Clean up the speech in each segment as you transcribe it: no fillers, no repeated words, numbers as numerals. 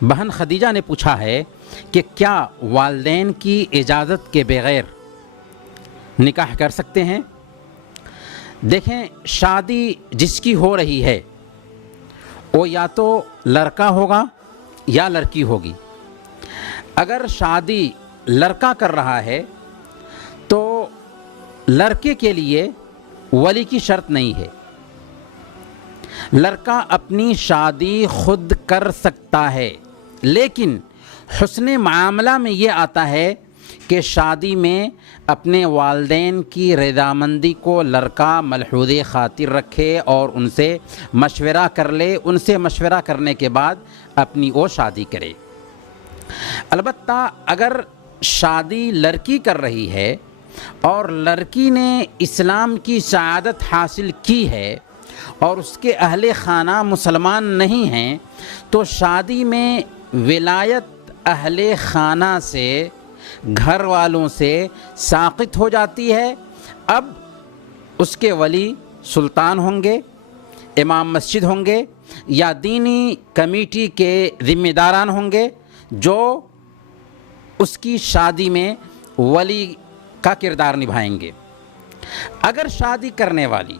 بہن خدیجہ نے پوچھا ہے کہ کیا والدین کی اجازت کے بغیر نکاح کر سکتے ہیں؟ دیکھیں، شادی جس کی ہو رہی ہے وہ یا تو لڑکا ہوگا یا لڑکی ہوگی۔ اگر شادی لڑکا کر رہا ہے تو لڑکے کے لیے ولی کی شرط نہیں ہے، لڑکا اپنی شادی خود کر سکتا ہے، لیکن حسن معاملہ میں یہ آتا ہے کہ شادی میں اپنے والدین کی رضامندی کو لڑکا ملحوظ خاطر رکھے اور ان سے مشورہ کر لے، ان سے مشورہ کرنے کے بعد اپنی وہ شادی کرے۔ البتہ اگر شادی لڑکی کر رہی ہے اور لڑکی نے اسلام کی سعادت حاصل کی ہے اور اس کے اہل خانہ مسلمان نہیں ہیں تو شادی میں ولایت اہل خانہ سے، گھر والوں سے ساقط ہو جاتی ہے۔ اب اس کے ولی سلطان ہوں گے، امام مسجد ہوں گے یا دینی کمیٹی کے ذمہ داران ہوں گے جو اس کی شادی میں ولی کا کردار نبھائیں گے۔ اگر شادی کرنے والی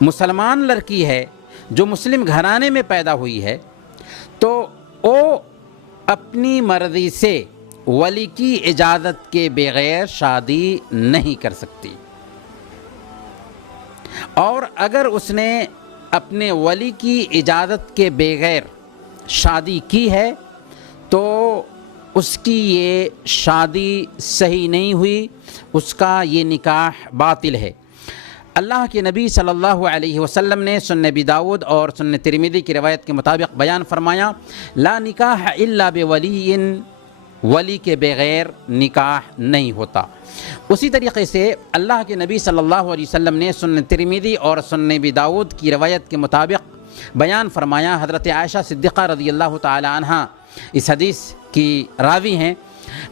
مسلمان لڑکی ہے جو مسلم گھرانے میں پیدا ہوئی ہے تو وہ اپنی مرضی سے ولی کی اجازت کے بغیر شادی نہیں کر سکتی، اور اگر اس نے اپنے ولی کی اجازت کے بغیر شادی کی ہے تو اس کی یہ شادی صحیح نہیں ہوئی، اس کا یہ نکاح باطل ہے۔ اللہ کے نبی صلی اللہ علیہ وسلم نے سنن ابی داؤد اور سنن ترمذی کی روایت کے مطابق بیان فرمایا، لا نکاح الا بولی، ولی کے بغیر نکاح نہیں ہوتا۔ اسی طریقے سے اللہ کے نبی صلی اللہ علیہ وسلم نے سنن ترمذی اور سنن ابی داؤد کی روایت کے مطابق بیان فرمایا، حضرت عائشہ صدیقہ رضی اللہ تعالی عنہ اس حدیث کی راوی ہیں،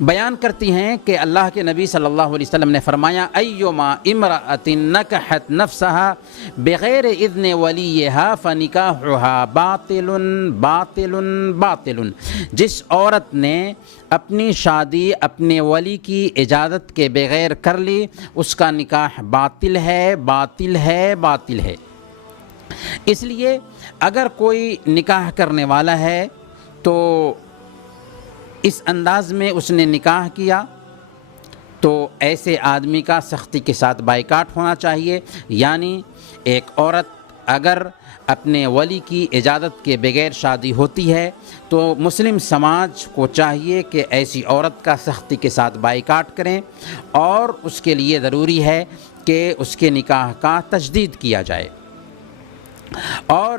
بیان کرتی ہیں کہ اللہ کے نبی صلی اللہ علیہ وسلم نے فرمایا، ایما امرأۃ نکحت نفسها بغیر اذن ولیہا فنکاحها باطل باطل باطل، جس عورت نے اپنی شادی اپنے ولی کی اجازت کے بغیر کر لی اس کا نکاح باطل ہے باطل ہے باطل ہے۔ اس لیے اگر کوئی نکاح کرنے والا ہے تو اس انداز میں اس نے نکاح کیا تو ایسے آدمی کا سختی کے ساتھ بائیکاٹ ہونا چاہیے۔ یعنی ایک عورت اگر اپنے ولی کی اجازت کے بغیر شادی ہوتی ہے تو مسلم سماج کو چاہیے کہ ایسی عورت کا سختی کے ساتھ بائیکاٹ کریں، اور اس کے لیے ضروری ہے کہ اس کے نکاح کا تجدید کیا جائے۔ اور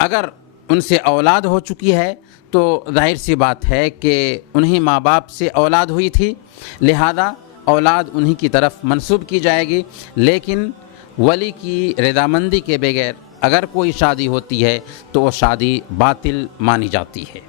اگر ان سے اولاد ہو چکی ہے تو ظاہر سی بات ہے کہ انہیں ماں باپ سے اولاد ہوئی تھی، لہذا اولاد انہی کی طرف منسوب کی جائے گی، لیکن ولی کی رضامندی کے بغیر اگر کوئی شادی ہوتی ہے تو وہ شادی باطل مانی جاتی ہے۔